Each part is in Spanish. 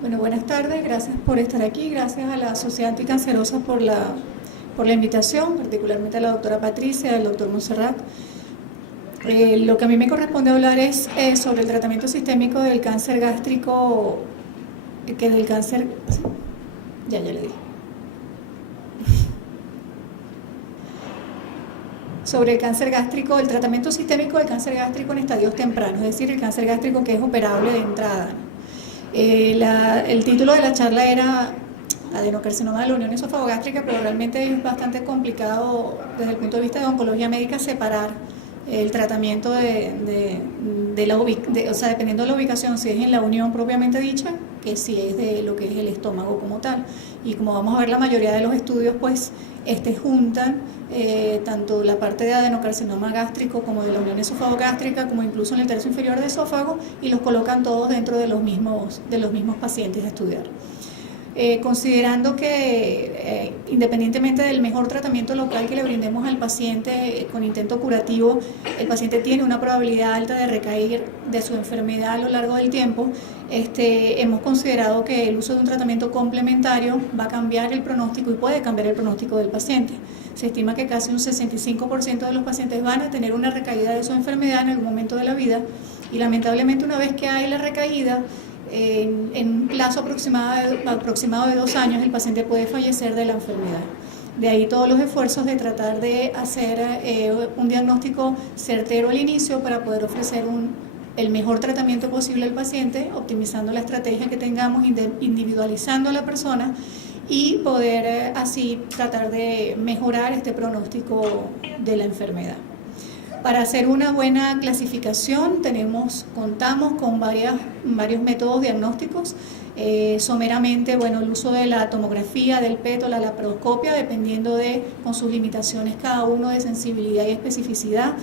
Bueno, buenas tardes, gracias por estar aquí, gracias a la Sociedad Anticancerosa por la invitación, particularmente a la doctora Patricia, al doctor Monserrat. Lo que a mí me corresponde hablar es sobre el tratamiento sistémico del cáncer gástrico, que del cáncer... ¿sí? Ya le dije. Sobre el cáncer gástrico, el tratamiento sistémico del cáncer gástrico en estadios tempranos, es decir, el cáncer gástrico que es operable de entrada. El título de la charla era adenocarcinoma de la unión esofagogástrica, pero realmente es bastante complicado desde el punto de vista de oncología médica separar el tratamiento o sea, dependiendo de la ubicación, si es en la unión propiamente dicha, que si es de lo que es el estómago como tal. Y como vamos a ver, la mayoría de los estudios pues juntan tanto la parte de adenocarcinoma gástrico como de la unión esofagogástrica, como incluso en el tercio inferior del esófago, y los colocan todos dentro de los mismos pacientes a estudiar. Considerando que independientemente del mejor tratamiento local que le brindemos al paciente con intento curativo, el paciente tiene una probabilidad alta de recaer de su enfermedad a lo largo del tiempo, hemos considerado que el uso de un tratamiento complementario va a cambiar el pronóstico y puede cambiar el pronóstico del paciente. Se estima que casi un 65% de los pacientes van a tener una recaída de su enfermedad en algún momento de la vida, y lamentablemente una vez que hay la recaída, en un plazo aproximado de 2 años el paciente puede fallecer de la enfermedad. De ahí todos los esfuerzos de tratar de hacer un diagnóstico certero al inicio para poder ofrecer el mejor tratamiento posible al paciente, optimizando la estrategia que tengamos, individualizando a la persona y poder así tratar de mejorar este pronóstico de la enfermedad. Para hacer una buena clasificación contamos con varios métodos diagnósticos, someramente, el uso de la tomografía, del PET o la laparoscopia, dependiendo con sus limitaciones cada uno de sensibilidad y especificidad.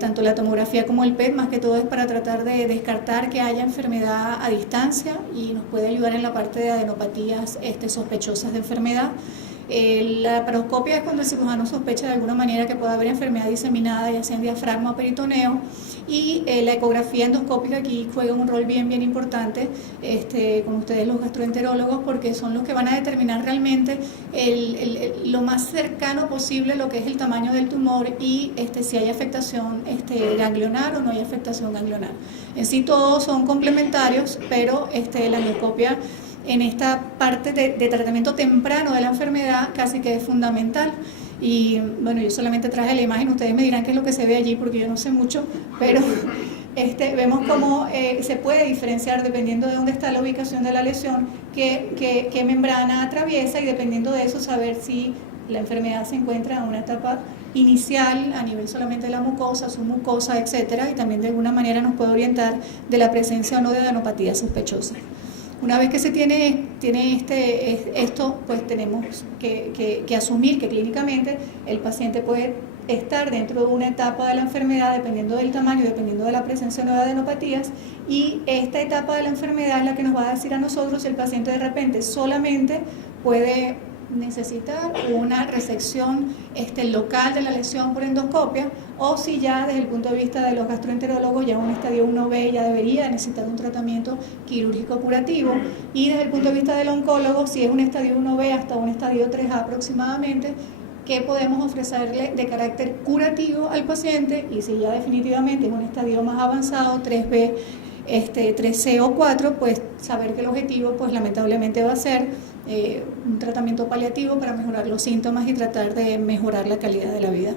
Tanto la tomografía como el PET, más que todo, es para tratar de descartar que haya enfermedad a distancia y nos puede ayudar en la parte de adenopatías sospechosas de enfermedad. La laparoscopia es cuando el cirujano sospecha de alguna manera que pueda haber enfermedad diseminada, ya sea en diafragma o peritoneo, y la ecografía endoscópica aquí juega un rol bien importante con ustedes los gastroenterólogos, porque son los que van a determinar realmente lo más cercano posible lo que es el tamaño del tumor y si hay afectación ganglionar o no hay afectación ganglionar. En sí todos son complementarios, pero la endoscopia en esta parte de tratamiento temprano de la enfermedad casi que es fundamental. Y bueno, yo solamente traje la imagen, ustedes me dirán qué es lo que se ve allí porque yo no sé mucho, pero vemos cómo se puede diferenciar dependiendo de dónde está la ubicación de la lesión, qué membrana atraviesa, y dependiendo de eso saber si la enfermedad se encuentra en una etapa inicial a nivel solamente de la mucosa, submucosa, etcétera, y también de alguna manera nos puede orientar de la presencia o no de adenopatía sospechosa. Una vez que se tiene esto, pues tenemos que asumir que clínicamente el paciente puede estar dentro de una etapa de la enfermedad, dependiendo del tamaño, dependiendo de la presencia o no de adenopatías, y esta etapa de la enfermedad es la que nos va a decir a nosotros si el paciente de repente solamente puede necesitar una resección local de la lesión por endoscopia, o si ya desde el punto de vista de los gastroenterólogos ya un estadio 1B ya debería necesitar un tratamiento quirúrgico curativo, y desde el punto de vista del oncólogo, si es un estadio 1B hasta un estadio 3A aproximadamente, qué podemos ofrecerle de carácter curativo al paciente, y si ya definitivamente es un estadio más avanzado, 3B, 3C o 4, pues saber que el objetivo pues lamentablemente va a ser un tratamiento paliativo para mejorar los síntomas y tratar de mejorar la calidad de la vida.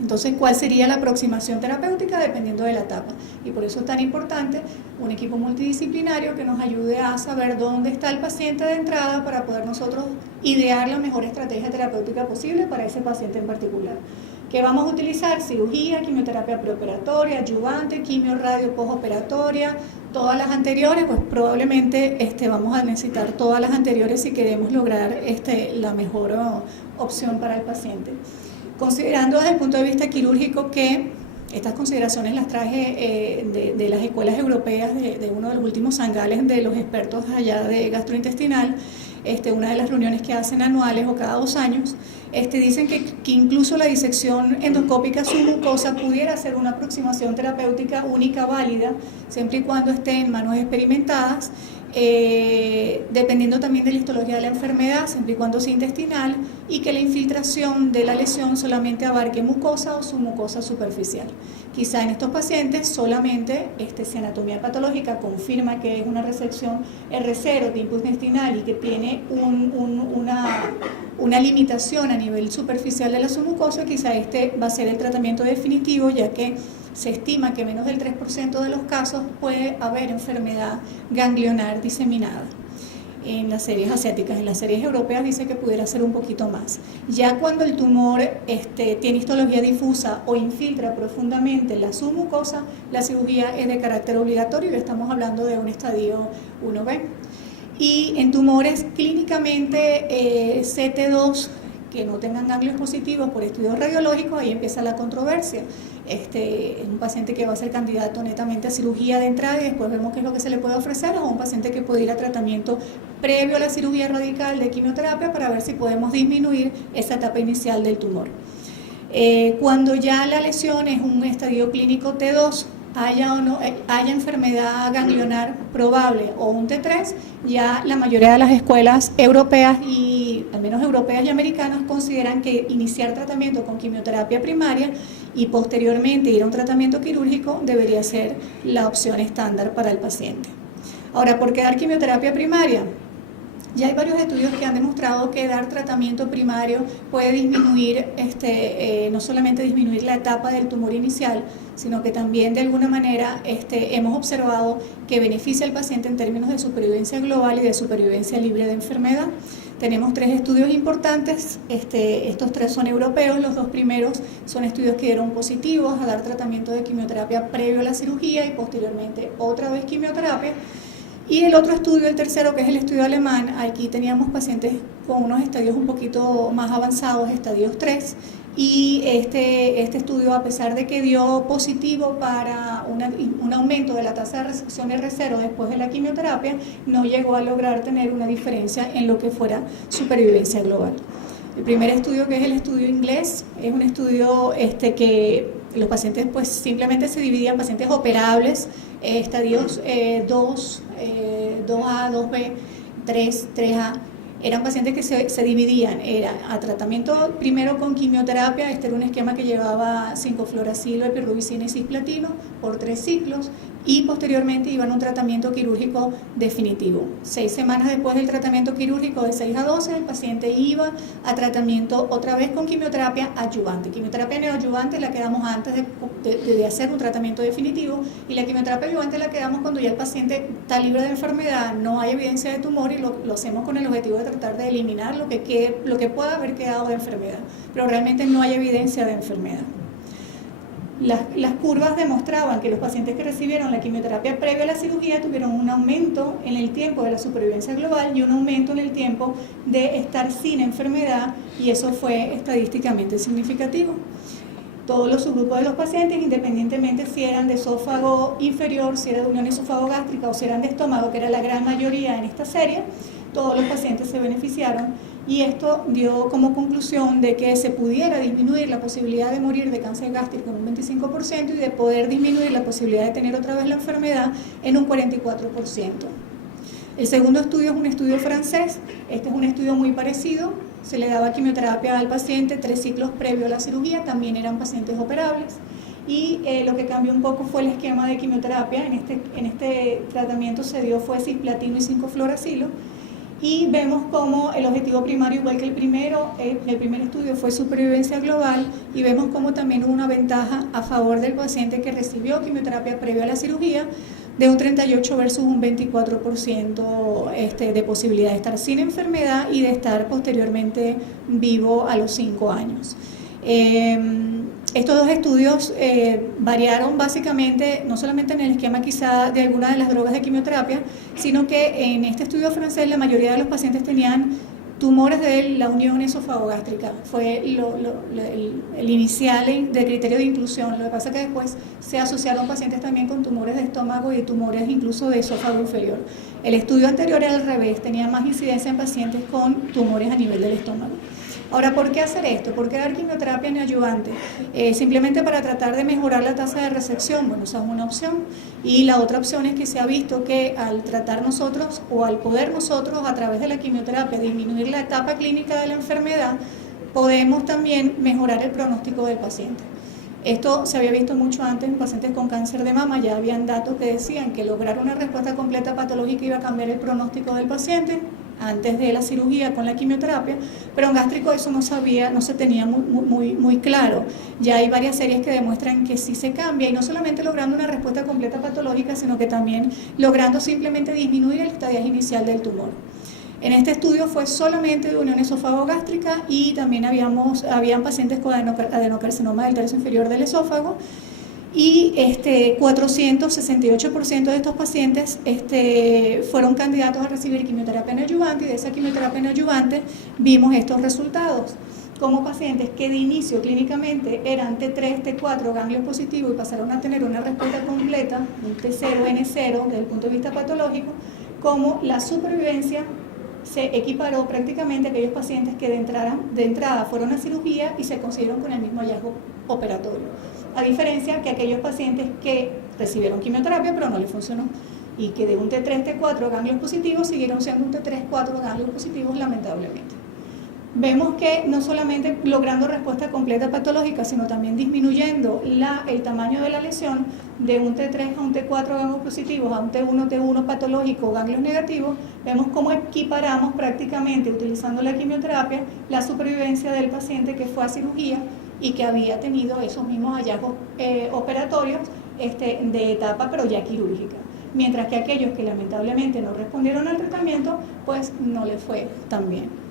Entonces, ¿cuál sería la aproximación terapéutica? Dependiendo de la etapa. Y por eso es tan importante un equipo multidisciplinario que nos ayude a saber dónde está el paciente de entrada para poder nosotros idear la mejor estrategia terapéutica posible para ese paciente en particular. ¿Qué vamos a utilizar? Cirugía, quimioterapia preoperatoria, adyuvante, quimio-radio postoperatoria, todas las anteriores, pues probablemente vamos a necesitar todas las anteriores si queremos lograr la mejor opción para el paciente. Considerando desde el punto de vista quirúrgico que estas consideraciones las traje de las escuelas europeas, de uno de los últimos zangales de los expertos allá de gastrointestinal, una de las reuniones que hacen anuales o cada 2 años, dicen que incluso la disección endoscópica submucosa pudiera ser una aproximación terapéutica única válida, siempre y cuando esté en manos experimentadas, dependiendo también de la histología de la enfermedad, siempre y cuando sea intestinal, y que la infiltración de la lesión solamente abarque mucosa o submucosa superficial. Quizá en estos pacientes solamente, si anatomía patológica confirma que es una resección R0 tipo intestinal y que tiene una limitación a nivel superficial de la submucosa, quizá va a ser el tratamiento definitivo, ya que se estima que menos del 3% de los casos puede haber enfermedad ganglionar diseminada. En las series asiáticas, en las series europeas dice que pudiera ser un poquito más. Ya cuando el tumor tiene histología difusa o infiltra profundamente la submucosa, la cirugía es de carácter obligatorio y estamos hablando de un estadio 1B. Y en tumores clínicamente CT2 que no tengan ganglios positivos por estudios radiológicos, ahí empieza la controversia. Es un paciente que va a ser candidato netamente a cirugía de entrada y después vemos qué es lo que se le puede ofrecer, o un paciente que puede ir a tratamiento previo a la cirugía radical de quimioterapia para ver si podemos disminuir esa etapa inicial del tumor. Cuando ya la lesión es un estadio clínico T2, haya enfermedad ganglionar probable o un T3, ya la mayoría de las escuelas europeas y al menos europeas y americanas consideran que iniciar tratamiento con quimioterapia primaria y posteriormente ir a un tratamiento quirúrgico debería ser la opción estándar para el paciente. Ahora, ¿por qué dar quimioterapia primaria? Ya hay varios estudios que han demostrado que dar tratamiento primario puede disminuir, no solamente disminuir la etapa del tumor inicial, sino que también de alguna manera hemos observado que beneficia al paciente en términos de supervivencia global y de supervivencia libre de enfermedad. Tenemos 3 estudios importantes, estos 3 son europeos, los 2 primeros son estudios que dieron positivos a dar tratamiento de quimioterapia previo a la cirugía y posteriormente otra vez quimioterapia. Y el otro estudio, el tercero, que es el estudio alemán, aquí teníamos pacientes con unos estadios un poquito más avanzados, estadios 3, y este estudio, a pesar de que dio positivo para un aumento de la tasa de resección R0 después de la quimioterapia, no llegó a lograr tener una diferencia en lo que fuera supervivencia global. El primer estudio, que es el estudio inglés, es un estudio que los pacientes pues simplemente se dividían, pacientes operables, estadios 2, 2A, 2B, 3, 3A, eran pacientes que se dividían, era a tratamiento primero con quimioterapia, era un esquema que llevaba 5-fluoracilo, epirubicina y cisplatino por 3 ciclos, y posteriormente iban a un tratamiento quirúrgico definitivo. 6 semanas después del tratamiento quirúrgico de 6 a 12, el paciente iba a tratamiento otra vez con quimioterapia adyuvante. Quimioterapia neoadyuvante la que damos antes de hacer un tratamiento definitivo, y la quimioterapia adyuvante la que damos cuando ya el paciente está libre de enfermedad, no hay evidencia de tumor, y lo hacemos con el objetivo de tratar de eliminar lo que pueda haber quedado de enfermedad, pero realmente no hay evidencia de enfermedad. Las curvas demostraban que los pacientes que recibieron la quimioterapia previa a la cirugía tuvieron un aumento en el tiempo de la supervivencia global y un aumento en el tiempo de estar sin enfermedad, y eso fue estadísticamente significativo. Todos los subgrupos de los pacientes, independientemente si eran de esófago inferior, si era de unión esofagogástrica o si eran de estómago, que era la gran mayoría en esta serie, todos los pacientes se beneficiaron, y esto dio como conclusión de que se pudiera disminuir la posibilidad de morir de cáncer gástrico en un 25% y de poder disminuir la posibilidad de tener otra vez la enfermedad en un 44%. El segundo estudio es un estudio francés, este es un estudio muy parecido, se le daba quimioterapia al paciente 3 ciclos previo a la cirugía, también eran pacientes operables, y lo que cambió un poco fue el esquema de quimioterapia. En este tratamiento se dio fue cisplatino y 5-fluoracilo, y vemos como el objetivo primario, igual que el primer estudio fue supervivencia global, y vemos como también hubo una ventaja a favor del paciente que recibió quimioterapia previo a la cirugía de un 38 versus un 24% de posibilidad de estar sin enfermedad y de estar posteriormente vivo a los 5 años. Estos 2 estudios variaron básicamente, no solamente en el esquema quizá de alguna de las drogas de quimioterapia, sino que en este estudio francés la mayoría de los pacientes tenían tumores de la unión esofagogástrica. Fue el inicial de criterio de inclusión. Lo que pasa es que después se asociaron pacientes también con tumores de estómago y tumores incluso de esófago inferior. El estudio anterior era al revés, tenía más incidencia en pacientes con tumores a nivel del estómago. Ahora, ¿por qué hacer esto? ¿Por qué dar quimioterapia neoadyuvante? Simplemente para tratar de mejorar la tasa de resección. Bueno, esa es una opción. Y la otra opción es que se ha visto que al tratar nosotros o al poder nosotros a través de la quimioterapia disminuir la etapa clínica de la enfermedad, podemos también mejorar el pronóstico del paciente. Esto se había visto mucho antes en pacientes con cáncer de mama, ya habían datos que decían que lograr una respuesta completa patológica iba a cambiar el pronóstico del paciente antes de la cirugía con la quimioterapia, pero en gástrico eso no se tenía muy claro. Ya hay varias series que demuestran que sí se cambia, y no solamente logrando una respuesta completa patológica, sino que también logrando simplemente disminuir el estadio inicial del tumor. En este estudio fue solamente de unión esófago-gástrica, y también habían pacientes con adenocarcinoma del tercio inferior del esófago, y 468% de estos pacientes fueron candidatos a recibir quimioterapia neoadyuvante, y de esa quimioterapia neoadyuvante vimos estos resultados. Como pacientes que de inicio clínicamente eran T3, T4 ganglios positivos y pasaron a tener una respuesta completa, un T0, N0 desde el punto de vista patológico, como la supervivencia se equiparó prácticamente a aquellos pacientes que de entrada fueron a cirugía y se consiguieron con el mismo hallazgo operatorio, a diferencia que aquellos pacientes que recibieron quimioterapia pero no les funcionó, y que de un T3, T4 ganglios positivos siguieron siendo un T3, T4 ganglios positivos, lamentablemente. Vemos que no solamente logrando respuesta completa patológica, sino también disminuyendo el tamaño de la lesión de un T3 a un T4 ganglios positivos a un T1, T1 patológico, ganglios negativos, vemos cómo equiparamos prácticamente, utilizando la quimioterapia, la supervivencia del paciente que fue a cirugía y que había tenido esos mismos hallazgos operatorios de etapa pero ya quirúrgica. Mientras que aquellos que lamentablemente no respondieron al tratamiento, pues no les fue tan bien.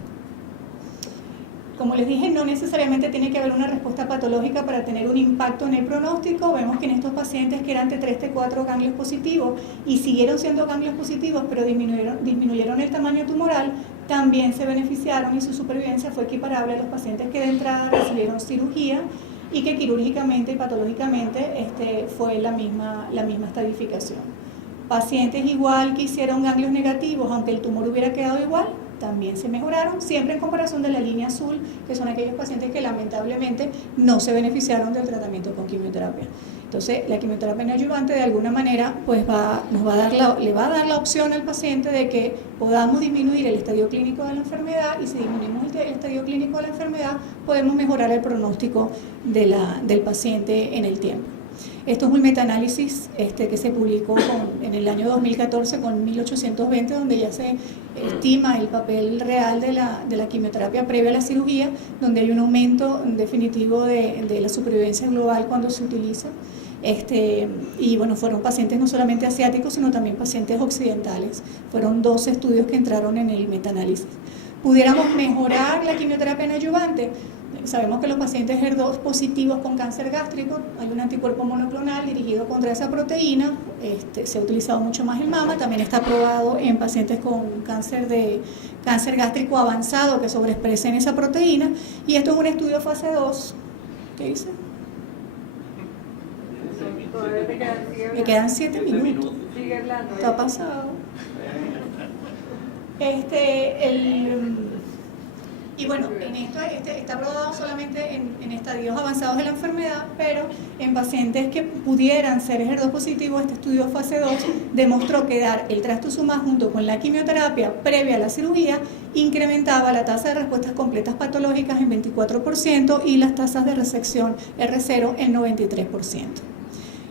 Como les dije, no necesariamente tiene que haber una respuesta patológica para tener un impacto en el pronóstico. Vemos que en estos pacientes que eran T3, T4 ganglios positivos y siguieron siendo ganglios positivos, pero disminuyeron el tamaño tumoral, también se beneficiaron, y su supervivencia fue equiparable a los pacientes que de entrada recibieron cirugía y que quirúrgicamente y patológicamente fue la misma estadificación. Pacientes igual que hicieron ganglios negativos, aunque el tumor hubiera quedado igual, también se mejoraron, siempre en comparación de la línea azul, que son aquellos pacientes que lamentablemente no se beneficiaron del tratamiento con quimioterapia. Entonces, la quimioterapia neoadyuvante de alguna manera pues le va a dar la opción al paciente de que podamos disminuir el estadio clínico de la enfermedad, y si disminuimos el estadio clínico de la enfermedad, podemos mejorar el pronóstico del paciente en el tiempo. Esto es un metaanálisis que se publicó en el año 2014 con 1820, donde ya se estima el papel real de la quimioterapia previa a la cirugía, donde hay un aumento definitivo de la supervivencia global cuando se utiliza. Y bueno, fueron pacientes no solamente asiáticos, sino también pacientes occidentales. Fueron 12 estudios que entraron en el metaanálisis. ¿Pudiéramos mejorar la quimioterapia neoadyuvante? Sabemos que los pacientes HER2 positivos con cáncer gástrico, hay un anticuerpo monoclonal dirigido contra esa proteína, se ha utilizado mucho más en mama, también está aprobado en pacientes con cáncer gástrico avanzado que sobreexpresen esa proteína, y esto es un estudio fase 2. ¿Qué dice? Me quedan 7 minutos. Está pasado. Y bueno, en esto está probado solamente en estadios avanzados de la enfermedad, pero en pacientes que pudieran ser HER2 positivos, este estudio fase 2 demostró que dar el trastuzumab junto con la quimioterapia previa a la cirugía incrementaba la tasa de respuestas completas patológicas en 24% y las tasas de resección R0 en 93%.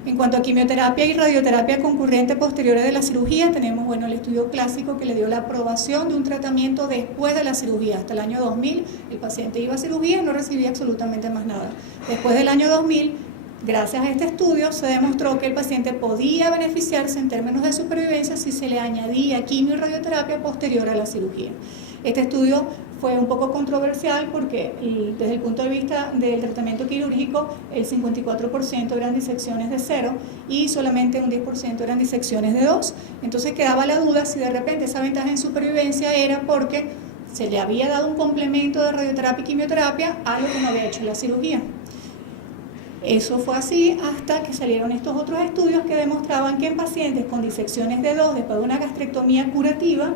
En cuanto a quimioterapia y radioterapia concurrente posteriores de la cirugía, tenemos el estudio clásico que le dio la aprobación de un tratamiento después de la cirugía. Hasta el año 2000 el paciente iba a cirugía y no recibía absolutamente más nada. Después del año 2000, gracias a este estudio, se demostró que el paciente podía beneficiarse en términos de supervivencia si se le añadía quimio y radioterapia posterior a la cirugía. Este estudio fue un poco controversial porque desde el punto de vista del tratamiento quirúrgico, el 54% eran disecciones de 0 y solamente un 10% eran disecciones de 2. Entonces quedaba la duda si de repente esa ventaja en supervivencia era porque se le había dado un complemento de radioterapia y quimioterapia, algo que no había hecho la cirugía. Eso fue así hasta que salieron estos otros estudios que demostraban que en pacientes con disecciones de 2 después de una gastrectomía curativa,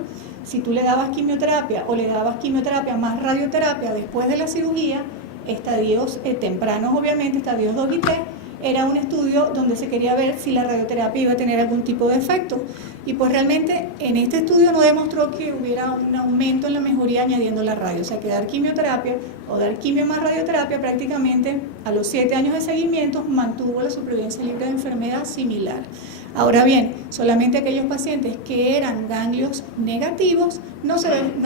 si tú le dabas quimioterapia o le dabas quimioterapia más radioterapia después de la cirugía, estadios tempranos obviamente, estadios 2 y 3, era un estudio donde se quería ver si la radioterapia iba a tener algún tipo de efecto. Y pues realmente en este estudio no demostró que hubiera un aumento en la mejoría añadiendo la radio. O sea, que dar quimioterapia o dar quimio más radioterapia prácticamente a los 7 años de seguimiento mantuvo la supervivencia libre de enfermedad similar. Ahora bien, solamente aquellos pacientes que eran ganglios negativos no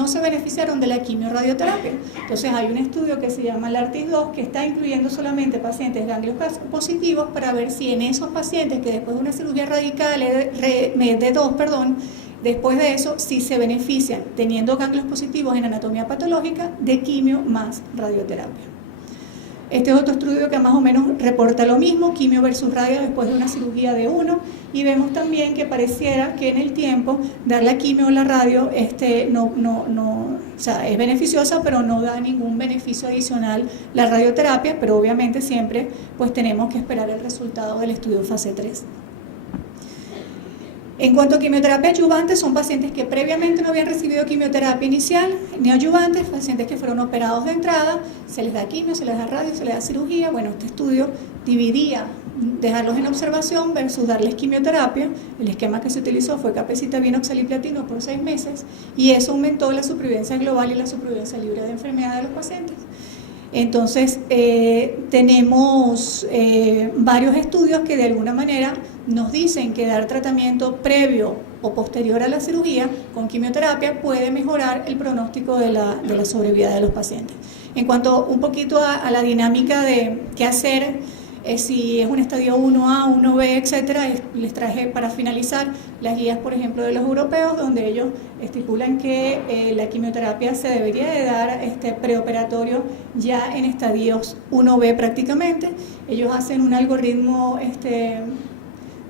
se beneficiaron de la quimio-radioterapia. Entonces hay un estudio que se llama el ARTIS-2 que está incluyendo solamente pacientes ganglios positivos para ver si en esos pacientes que después de una cirugía radical de 2, después de eso, si se benefician teniendo ganglios positivos en anatomía patológica de quimio más radioterapia. Este es otro estudio que más o menos reporta lo mismo, quimio versus radio después de una cirugía de 1, y vemos también que pareciera que en el tiempo dar la quimio o la radio o sea, es beneficiosa, pero no da ningún beneficio adicional la radioterapia, pero obviamente siempre pues tenemos que esperar el resultado del estudio fase 3. En cuanto a quimioterapia adyuvante, son pacientes que previamente no habían recibido quimioterapia inicial, neoadyuvantes, pacientes que fueron operados de entrada, se les da quimio, se les da radio, se les da cirugía. Bueno, este estudio dividía dejarlos en observación versus darles quimioterapia. El esquema que se utilizó fue capecitabina, oxaliplatino por 6 meses y eso aumentó la supervivencia global y la supervivencia libre de enfermedad de los pacientes. Entonces, tenemos varios estudios que de alguna manera nos dicen que dar tratamiento previo o posterior a la cirugía con quimioterapia puede mejorar el pronóstico de la sobrevida de los pacientes. En cuanto un poquito a la dinámica de qué hacer, si es un estadio 1A, 1B, etcétera, les traje para finalizar las guías, por ejemplo, de los europeos, donde ellos estipulan que la quimioterapia se debería de dar preoperatorio ya en estadios 1B prácticamente. Ellos hacen un algoritmo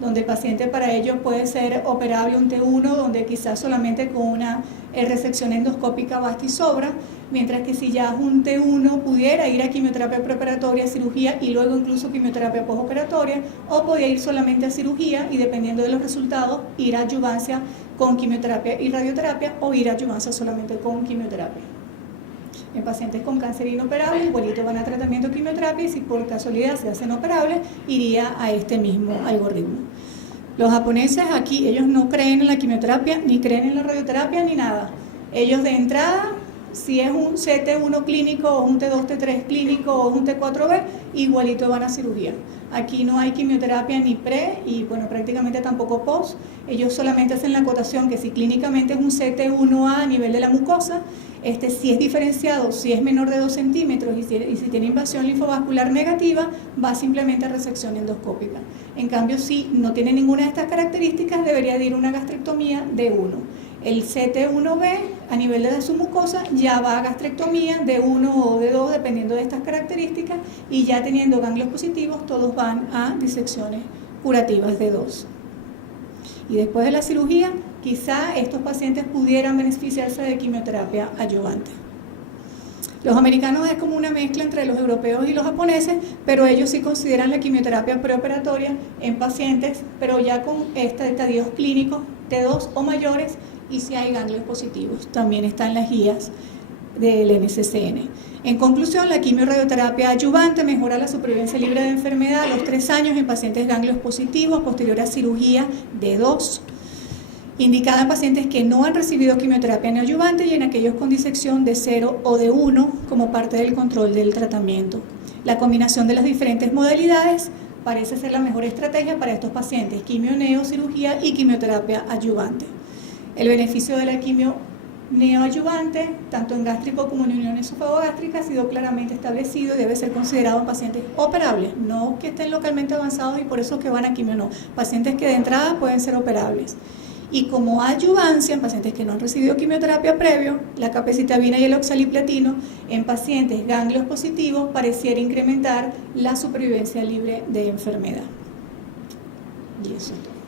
donde el paciente para ellos puede ser operable un T1, donde quizás solamente con una resección endoscópica basta y sobra, mientras que si ya es un T1 pudiera ir a quimioterapia preoperatoria, cirugía y luego incluso quimioterapia postoperatoria, o podía ir solamente a cirugía y dependiendo de los resultados ir a adyuvancia con quimioterapia y radioterapia o ir a adyuvancia solamente con quimioterapia. En pacientes con cáncer inoperable, igualito van a tratamiento de quimioterapia y si por casualidad se hacen operables, iría a este mismo algoritmo. Los japoneses aquí, ellos no creen en la quimioterapia, ni creen en la radioterapia, ni nada. Ellos de entrada, si es un CT1 clínico o un T2, T3 clínico o un T4B, igualito van a cirugía. Aquí no hay quimioterapia ni pre y bueno, prácticamente tampoco post. Ellos solamente hacen la acotación que si clínicamente es un CT1A a nivel de la mucosa, si es diferenciado, si es menor de 2 centímetros y si tiene invasión linfovascular negativa, va simplemente a resección endoscópica. En cambio, si no tiene ninguna de estas características, debería de ir una gastrectomía de 1. El CT1B a nivel de su mucosa ya va a gastrectomía de 1 o de 2 dependiendo de estas características y ya teniendo ganglios positivos todos van a disecciones curativas de 2. Y después de la cirugía quizá estos pacientes pudieran beneficiarse de quimioterapia adyuvante. Los americanos es como una mezcla entre los europeos y los japoneses, pero ellos sí consideran la quimioterapia preoperatoria en pacientes, pero ya con estadios clínicos T2 o mayores y si hay ganglios positivos. También están las guías del NCCN. En conclusión, la quimio-radioterapia adyuvante mejora la supervivencia libre de enfermedad a los 3 años en pacientes ganglios positivos posterior a cirugía de 2, indicada en pacientes que no han recibido quimioterapia neoadyuvante y en aquellos con disección de 0 o de 1 como parte del control del tratamiento. La combinación de las diferentes modalidades parece ser la mejor estrategia para estos pacientes, quimio neocirugía y quimioterapia adyuvante. El beneficio de la quimio neoadyuvante, tanto en gástrico como en unión esofagogástrica, ha sido claramente establecido y debe ser considerado en pacientes operables, no que estén localmente avanzados y por eso que van a quimio, no, pacientes que de entrada pueden ser operables. Y como adyuvancia en pacientes que no han recibido quimioterapia previo, la capecitabina y el oxaliplatino en pacientes ganglios positivos pareciera incrementar la supervivencia libre de enfermedad. Y eso es todo.